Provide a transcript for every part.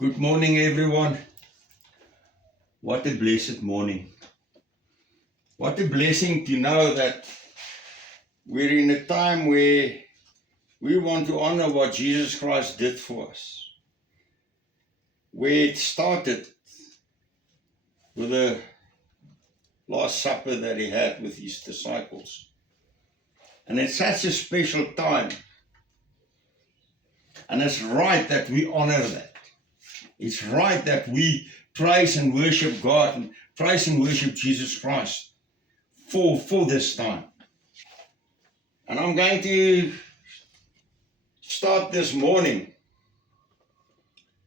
Good morning, everyone. What a blessed morning. What a blessing to know that we're in a time where we want to honor what Jesus Christ did for us. Where it started with the Last Supper that he had with his disciples. And it's such a special time. And it's right that we honor that. It's right that we praise and worship God and praise and worship Jesus Christ for this time. And I'm going to start this morning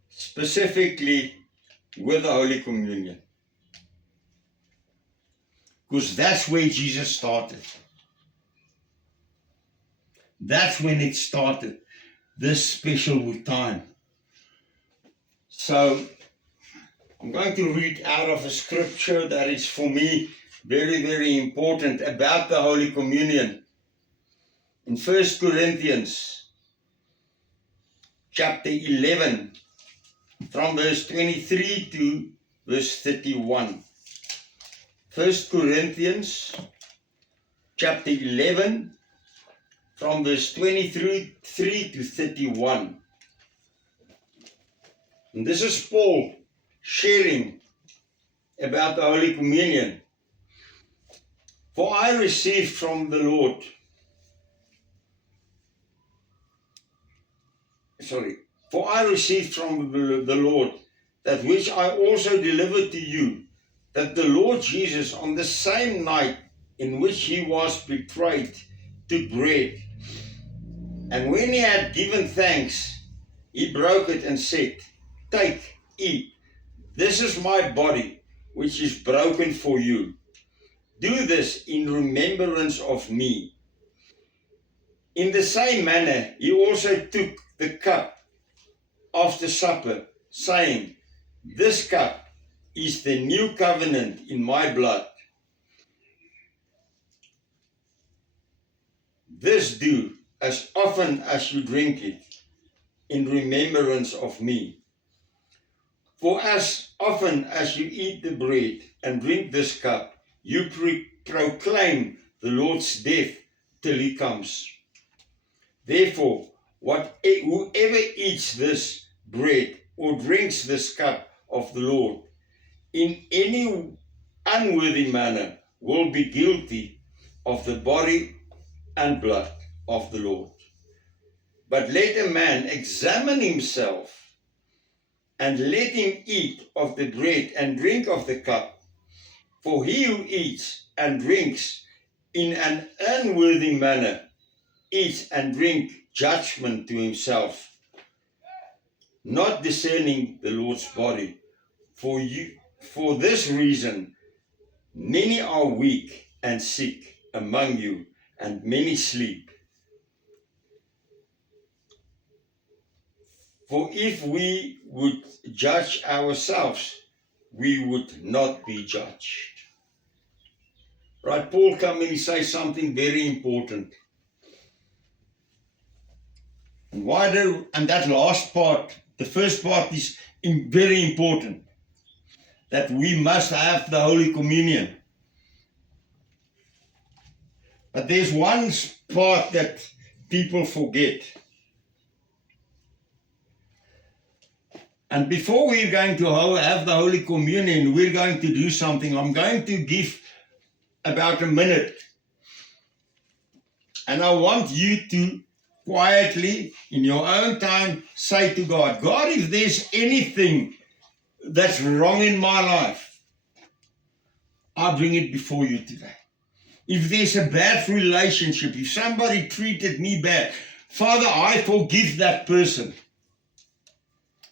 specifically with the Holy Communion. Because that's where Jesus started. That's when it started, this special time. So I'm going to read out of a scripture that is for me very, very important about the Holy Communion. In 1 Corinthians chapter 11, from verse 23 to verse 31. 1 Corinthians chapter 11, from verse 23 to 31. And this is Paul sharing about the Holy Communion. For I received from the Lord, for I received from the Lord that which I also delivered to you, that the Lord Jesus, on the same night in which he was betrayed, took bread. And when he had given thanks, he broke it and said, "Take, eat. This is my body, which is broken for you. Do this in remembrance of me." In the same manner, he also took the cup after supper, saying, "This cup is the new covenant in my blood. This do as often as you drink it in remembrance of me. For as often as you eat the bread and drink this cup, you proclaim the Lord's death till he comes. Therefore, whoever eats this bread or drinks this cup of the Lord in any unworthy manner will be guilty of the body and blood of the Lord. But let a man examine himself, and let him eat of the bread and drink of the cup. For he who eats and drinks in an unworthy manner eats and drinks judgment to himself, not discerning the Lord's body. For this reason, many are weak and sick among you, and many sleep. For if we would judge ourselves, we would not be judged. Right, Paul come and he says something very important. And that last part, the first part is very important. That we must have the Holy Communion. But there's one part that people forget. And before we're going to have the Holy Communion, we're going to do something. I'm going to give about a minute. And I want you to quietly, in your own time, say to God, "God, if there's anything that's wrong in my life, I bring it before you today. If there's a bad relationship, if somebody treated me bad, Father, I forgive that person."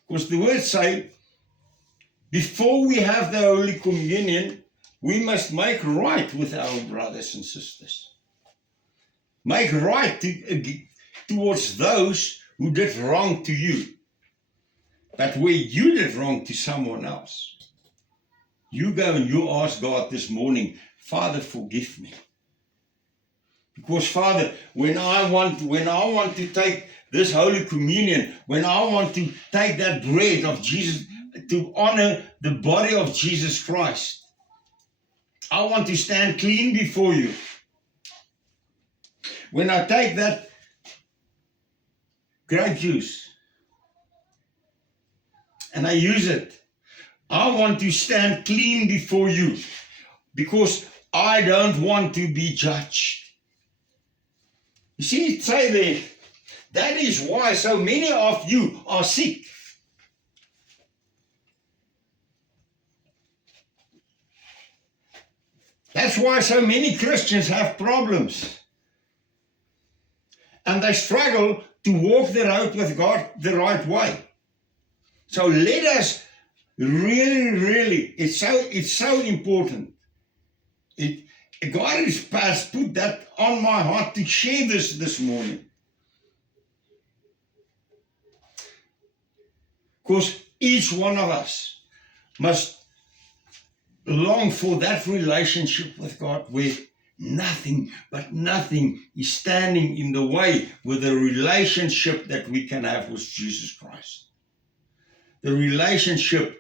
Because the words say, before we have the Holy Communion, we must make right with our brothers and sisters. Make right towards those who did wrong to you. But where you did wrong to someone else, you go and you ask God this morning, "Father, forgive me." Because Father, when I want to take this Holy Communion, when I want to take that bread of Jesus to honor the body of Jesus Christ, I want to stand clean before you. When I take that grape juice and I use it, I want to stand clean before you because I don't want to be judged. You see, it say there, that is why so many of you are sick. That's why so many Christians have problems. And they struggle to walk the road with God the right way. So let us really, it's so important. God has put that on my heart to share this morning. Because each one of us must long for that relationship with God where nothing is standing in the way with the relationship that we can have with Jesus Christ. The relationship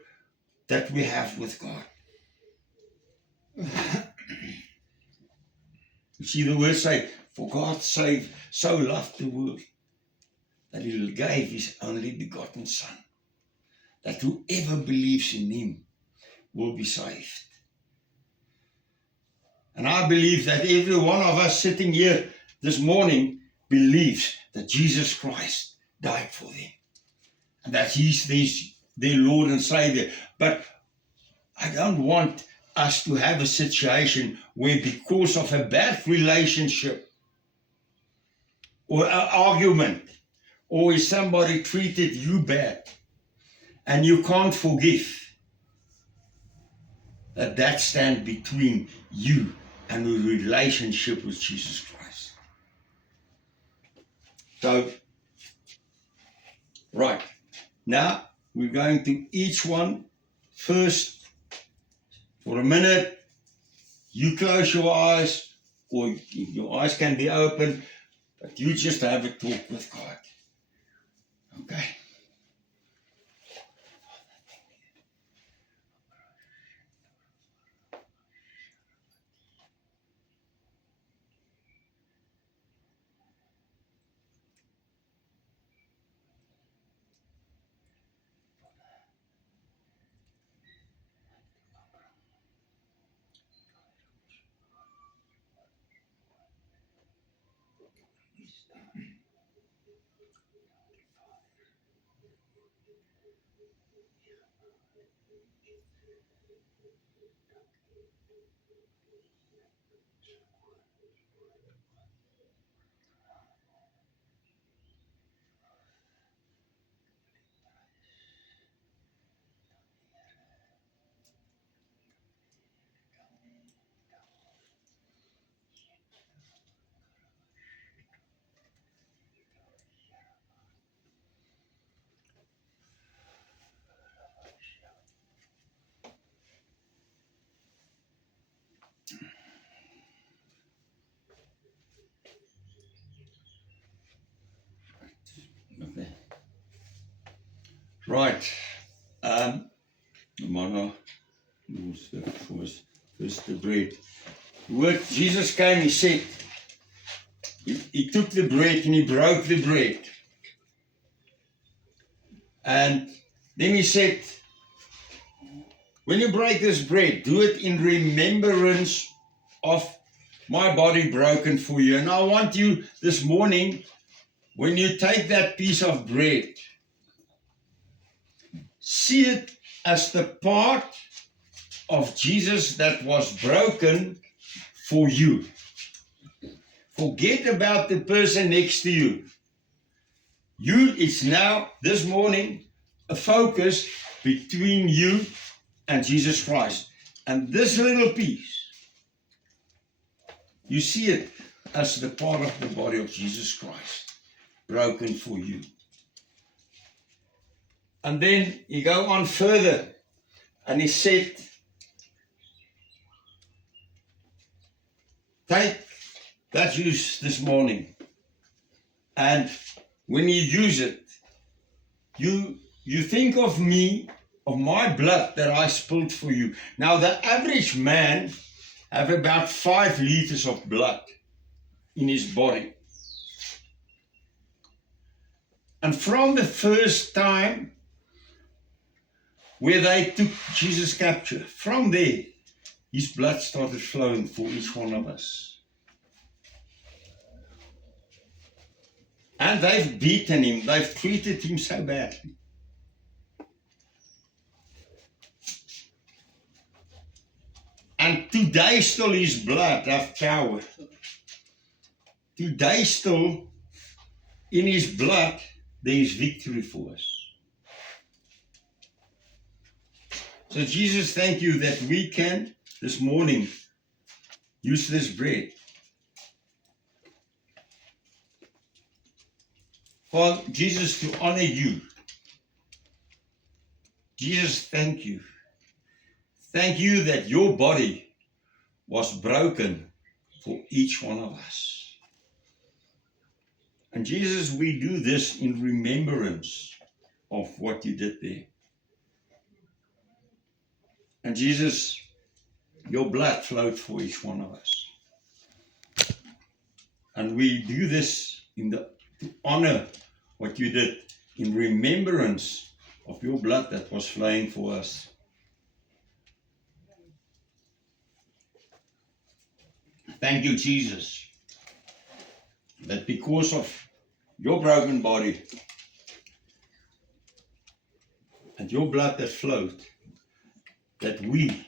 that we have with God. You see the word say, for God so loved the world that he gave his only begotten Son, that whoever believes in him will be saved. And I believe that every one of us sitting here this morning believes that Jesus Christ died for them. And that he's their Lord and Savior. But I don't want us to have a situation where because of a bad relationship or an argument, or if somebody treated you bad and you can't forgive, that stand between you and a relationship with Jesus Christ. So, right, now we're going to each one first for a minute. You close your eyes, or your eyes can be open, but you just have a talk with God. Okay? Okay. Right. Manna first the bread. The word Jesus came, he said, he took the bread and he broke the bread. And then he said, when you break this bread, do it in remembrance of my body broken for you. And I want you this morning, when you take that piece of bread, see it as the part of Jesus that was broken for you. Forget about the person next to you. It's now, this morning, a focus between you and Jesus Christ. And this little piece, you see it as the part of the body of Jesus Christ, broken for you. And then you go on further, and he said, take that juice this morning, and when you use it, you think of me, of my blood that I spilled for you. Now, the average man have about 5 liters of blood in his body. And from the first time where they took Jesus' capture, from there, his blood started flowing for each one of us. And they've beaten him, they've treated him so badly. And today still his blood have power. Today still, in his blood, there is victory for us. So Jesus, thank you that we can, this morning, use this bread. For Jesus, to honor you. Jesus, thank you. Thank you that your body was broken for each one of us. And Jesus, we do this in remembrance of what you did there. And Jesus, your blood flowed for each one of us. And we do this to honor what you did in remembrance of your blood that was flowing for us. Thank you, Jesus, that because of your broken body and your blood that flowed, that we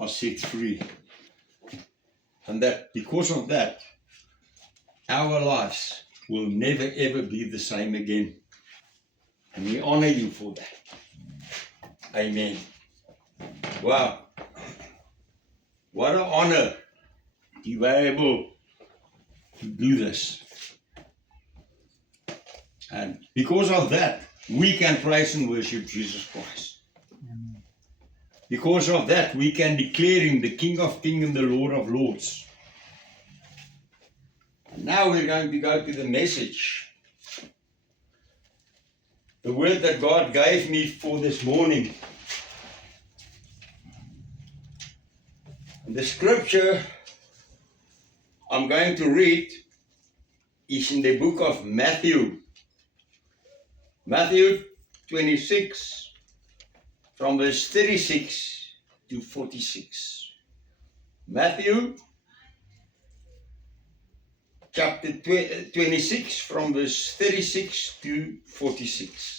are set free. And that because of that, our lives will never ever be the same again. And we honor you for that. Amen. Wow. What an honor you were able to do this. And because of that, we can praise and worship Jesus Christ. Amen. Because of that, we can declare him the King of Kings and the Lord of Lords. And now we're going to go to the message. The word that God gave me for this morning. And the scripture I'm going to read is in the book of Matthew. Matthew 26, from verse 36 to 46. Matthew chapter 26, from verse 36 to 46.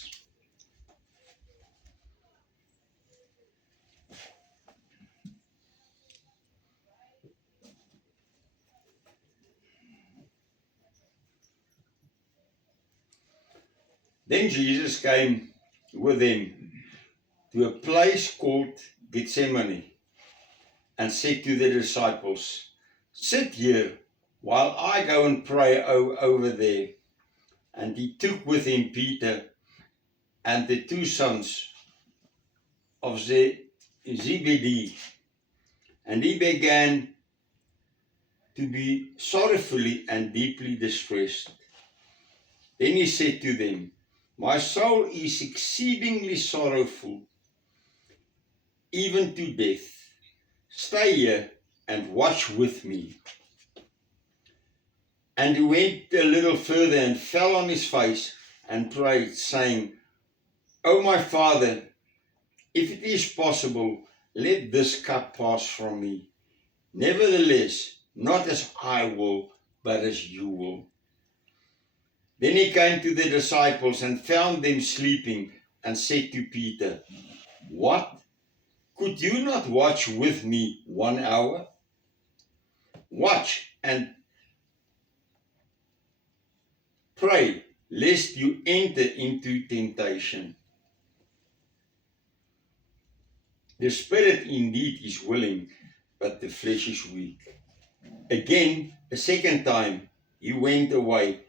Then Jesus came with them to a place called Gethsemane and said to the disciples, "Sit here while I go and pray over there." And he took with him Peter and the 2 sons of Zebedee, and he began to be sorrowfully and deeply distressed. Then he said to them, "My soul is exceedingly sorrowful, even to death. Stay here and watch with me." And he went a little further and fell on his face and prayed, saying, "O my Father, if it is possible, let this cup pass from me. Nevertheless, not as I will, but as you will." Then he came to the disciples and found them sleeping, and said to Peter, "What? Could you not watch with me 1 hour? Watch and pray, lest you enter into temptation. The spirit indeed is willing, but the flesh is weak." Again, a second time, he went away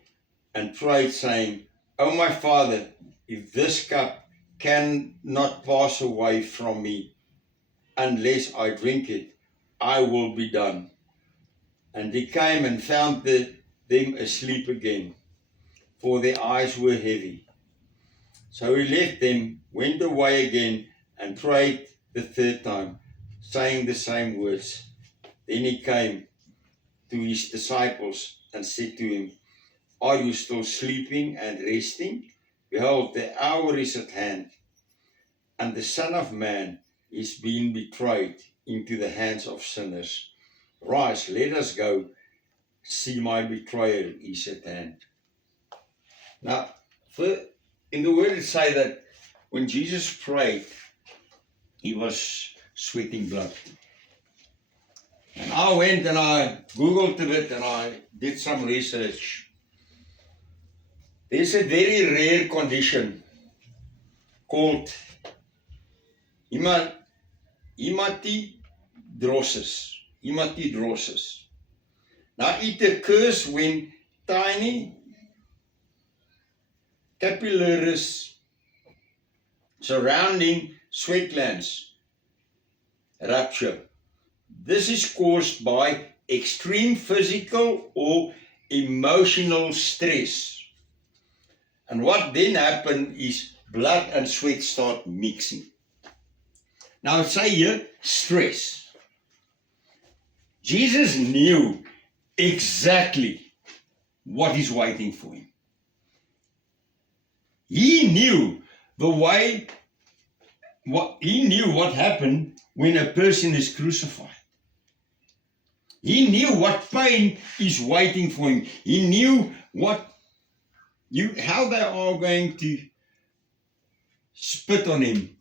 and prayed, saying, "O my Father, if this cup cannot pass away from me unless I drink it, I will be done." And he came and found them asleep again. for their eyes were heavy. So he left them, went away again, and prayed the third time, saying the same words. Then he came to his disciples and said to him, Are you still sleeping and resting? Behold, the hour is at hand, and the Son of Man is being betrayed into the hands of sinners. Rise, let us go. See, my betrayer is at hand. Now, in the word it say that when Jesus prayed, he was sweating blood. And I went and I Googled a bit and I did some research. There's a very rare condition called hematidrosis. Hematidrosis. Now it occurs when tiny capillaries surrounding sweat glands rupture. This is caused by extreme physical or emotional stress. And what then happens is blood and sweat start mixing. Now say here, stress. Jesus knew exactly what is waiting for him. He knew what happened when a person is crucified. He knew what pain is waiting for him. He knew how they are going to spit on him,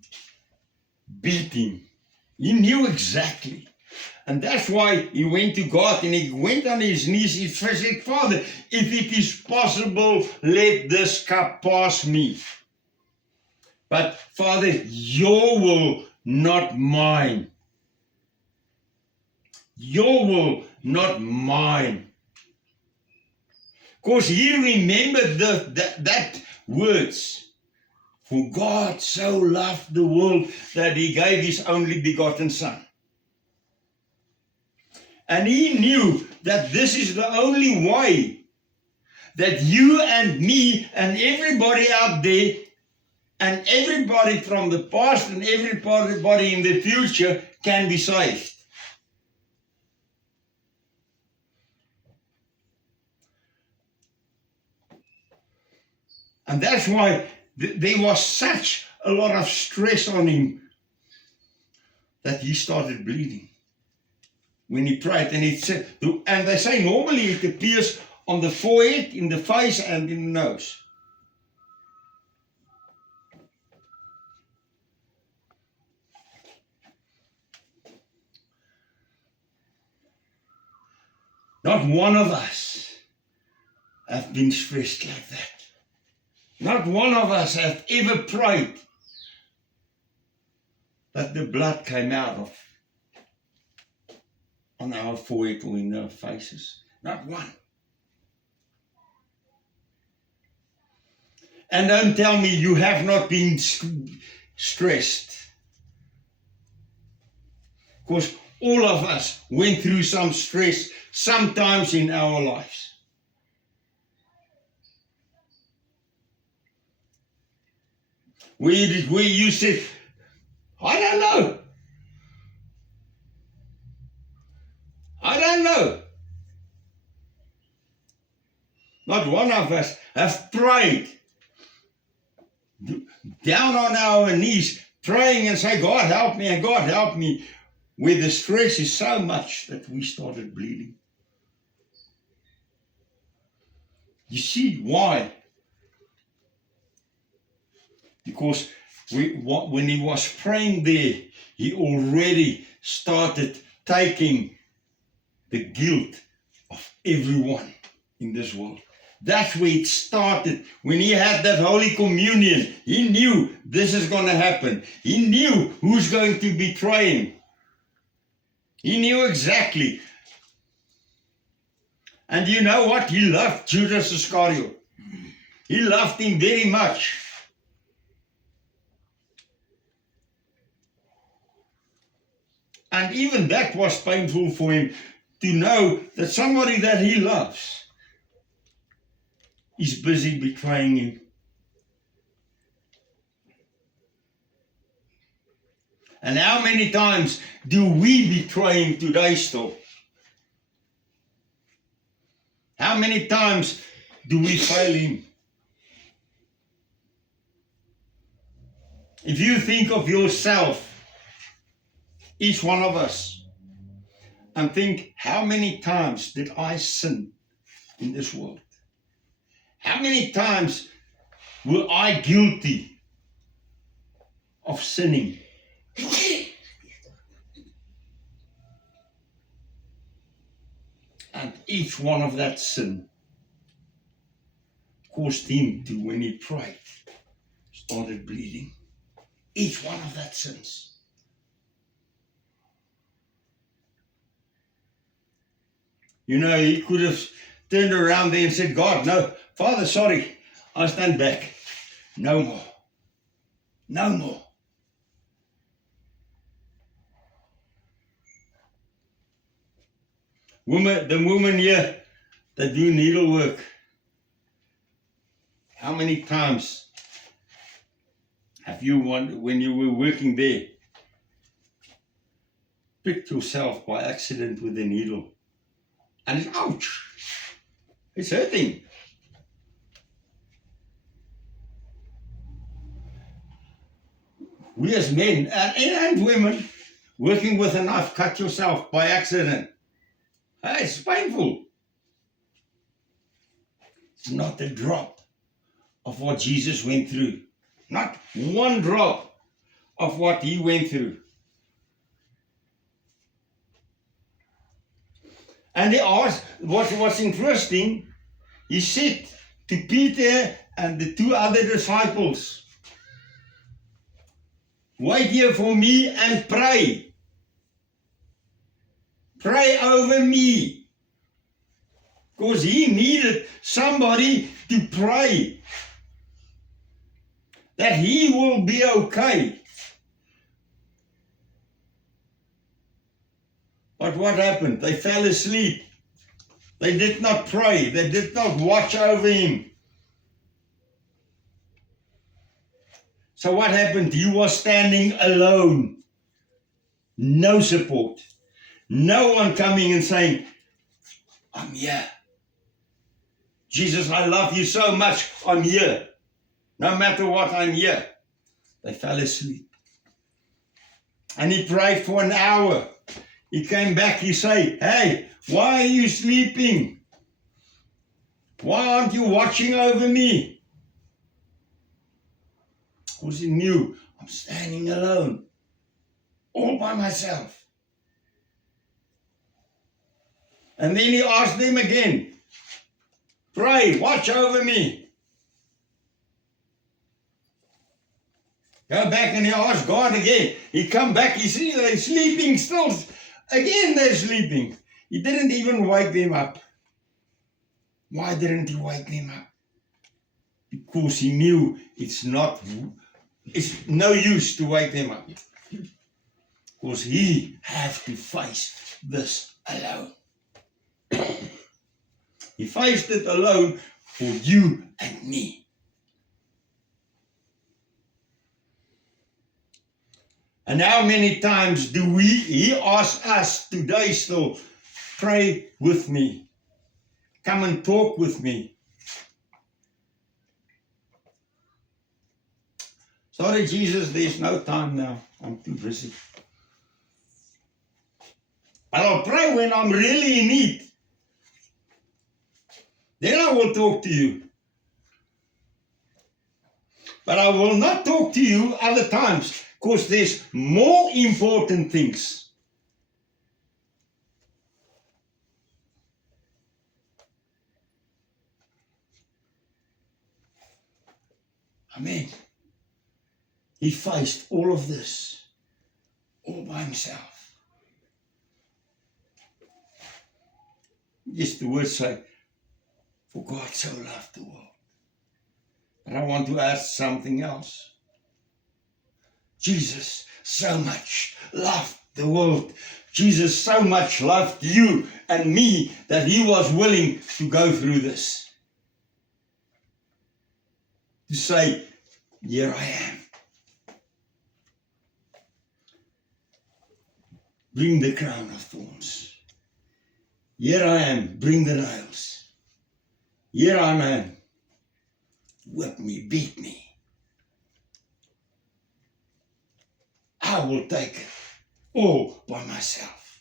beat him. He knew exactly. And that's why he went to God and he went on his knees. He said, Father, if it is possible, let this cup pass me. But Father, your will, not mine. Your will, not mine. Because he remembered that words. For God so loved the world that he gave his only begotten Son. And he knew that this is the only way that you and me and everybody out there and everybody from the past and everybody in the future can be saved. And that's why there was such a lot of stress on him that he started bleeding. When he prayed, and they say normally it appears on the forehead, in the face, and in the nose. Not one of us have been stressed like that. Not one of us have ever prayed that the blood came out on our forehead or in our faces. Not one. And don't tell me you have not been stressed. Because all of us went through some stress sometimes in our lives. Where you said, I don't know. I don't know. Not one of us have prayed down on our knees, praying and say, God help me and God help me, where the stress is so much that we started bleeding. You see why? Because when he was praying there, he already started taking the guilt of everyone in this world. That's where it started. When he had that Holy Communion, he knew this is going to happen. He knew who's going to betray him. He knew exactly. And you know what? He loved Judas Iscariot. He loved him very much. And even that was painful for him, to know that somebody that he loves is busy betraying him. And how many times do we betray him today still? How many times do we fail him? If you think of yourself, each one of us, and think, how many times did I sin in this world? How many times were I guilty of sinning? And each one of that sin caused him to, when he prayed, started bleeding. Each one of that sins. You know, he could have turned around there and said, God, no, Father, sorry, I stand back. No more. No more. The woman here that do needlework, how many times have you, when you were working there, pricked yourself by accident with a needle? And it's, ouch, it's hurting. We as men and women, working with a knife, cut yourself by accident. It's painful. It's not a drop of what Jesus went through. Not one drop of what he went through. And he asked, what's interesting, he said to Peter and the two other disciples, wait here for me and pray. Pray over me. Because he needed somebody to pray that he will be okay. But what happened? They fell asleep. They did not pray. They did not watch over him. So what happened? He was standing alone. No support. No one coming and saying, I'm here. Jesus, I love you so much. I'm here. No matter what, I'm here. They fell asleep. And he prayed for an hour. He came back, he said, hey, why are you sleeping? Why aren't you watching over me? Because he knew, I'm standing alone, all by myself. And then he asked them again, pray, watch over me. Go back and he asked God again. He come back, he sees they're sleeping still. Again they're sleeping. He didn't even wake them up. Why didn't he wake them up? Because he knew it's no use to wake them up. Because he has to face this alone. He faced it alone for you and me. And how many times do he asks us today still, pray with me. Come and talk with me. Sorry, Jesus, there's no time now. I'm too busy. But I'll pray when I'm really in need. Then I will talk to you. But I will not talk to you other times because there's more important things. Amen. He faced all of this all by himself. Yes, the words say, for God so loved the world. But I want to ask something else. Jesus so much loved the world. Jesus so much loved you and me that he was willing to go through this. to say, here I am. Bring the crown of thorns. Here I am, bring the nails. Here I am, whip me, beat me. I will take it all by myself.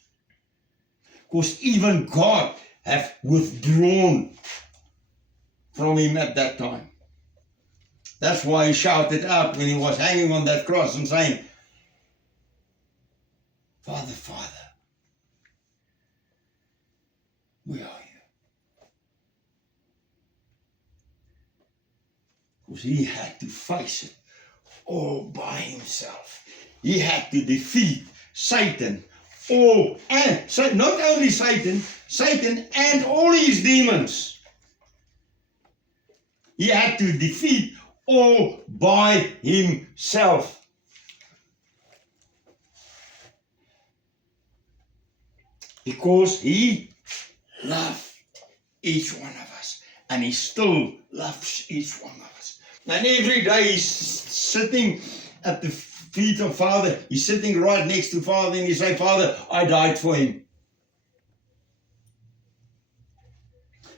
Because even God have withdrawn from him at that time. That's why he shouted out when he was hanging on that cross and saying, Father, Father, where are you? Because he had to face it all by himself. He had to defeat Satan, and so not only Satan and all his demons. He had to defeat all by himself. Because he loved each one of us. And he still loves each one of us. And every day he's sitting at the feet of Father. He's sitting right next to Father and he say, Father, I died for him.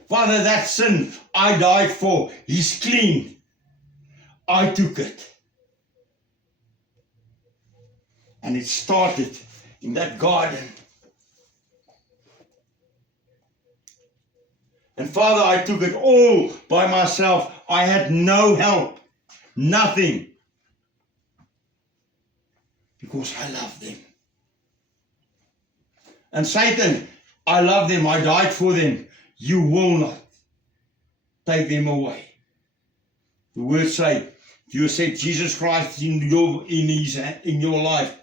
Father, that sin I died for, he's clean. I took it. And it started in that garden. And Father, I took it all by myself. I had no help. Nothing. Because I love them. And Satan, I love them. I died for them. You will not take them away. The words say, if you accept Jesus Christ in your life,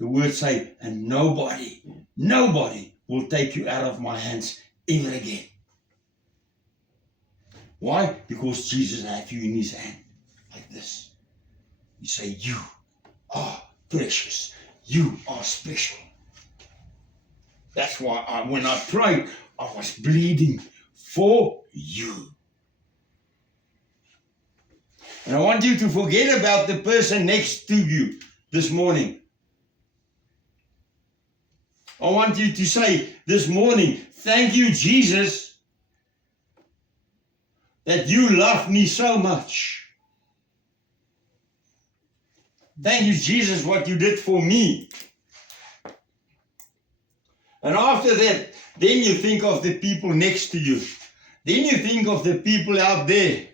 the words say, and nobody will take you out of my hands ever again. Why? Because Jesus had you in his hand like this. He say, you are precious. You are special. That's why when I prayed, I was bleeding for you. And I want you to forget about the person next to you this morning. I want you to say this morning, thank you, Jesus, that you love me so much. Thank you, Jesus, what you did for me. And after that, then you think of the people next to you. Then you think of the people out there.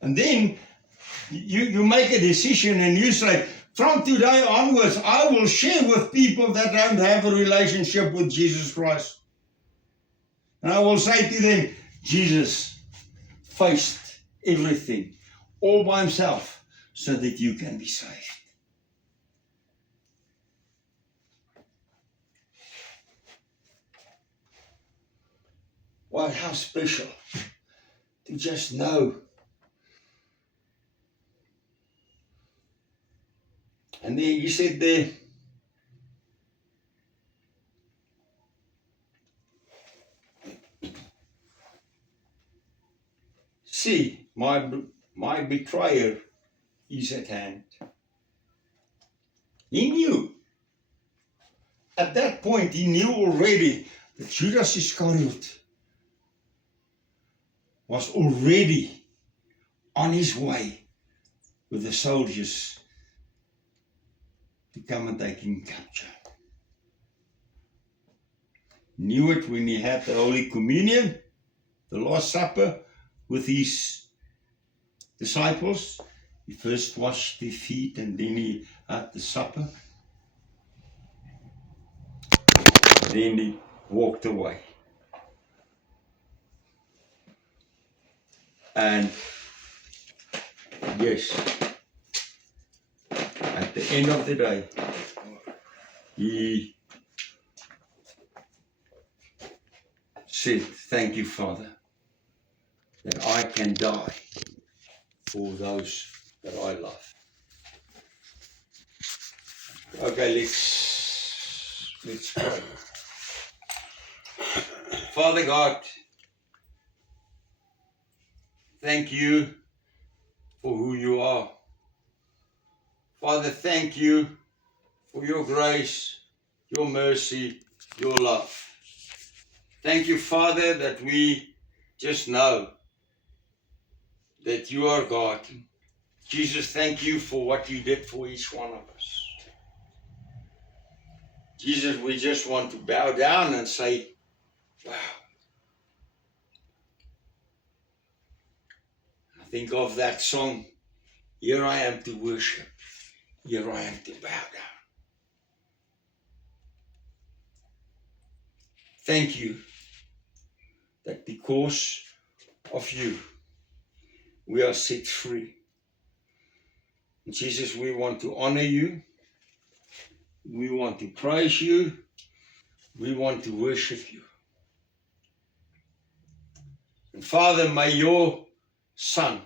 And then you make a decision and you say, from today onwards, I will share with people that don't have a relationship with Jesus Christ. And I will say to them, Jesus faced everything all by himself so that you can be saved. Wow, how special to just know. And then he said there, see, my betrayer is at hand. He knew. At that point, he knew already that Judas Iscariot was already on his way with the soldiers to come and take him capture. Knew it when he had the Holy Communion, the Last Supper, with his disciples. He first washed their feet and then he had the supper. Then he walked away. And yes, at the end of the day, he said, thank you, Father, that I can die for those that I love. Okay, let's pray. Father God, thank you for who you are. Father, thank you for your grace, your mercy, your love. Thank you, Father, that we just know that you are God. Jesus, thank you for what you did for each one of us. Jesus, we just want to bow down and say, wow. I think of that song, here I am to worship, here I am to bow down. Thank you that because of you, we are set free. Jesus, we want to honor you. We want to praise you. We want to worship you. And Father, may your Son,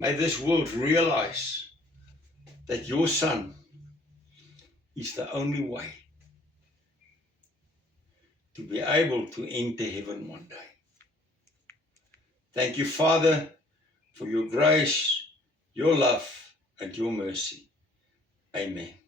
may this world realize that your Son is the only way to be able to enter heaven one day. Thank you, Father, for your grace, your love, and your mercy. Amen.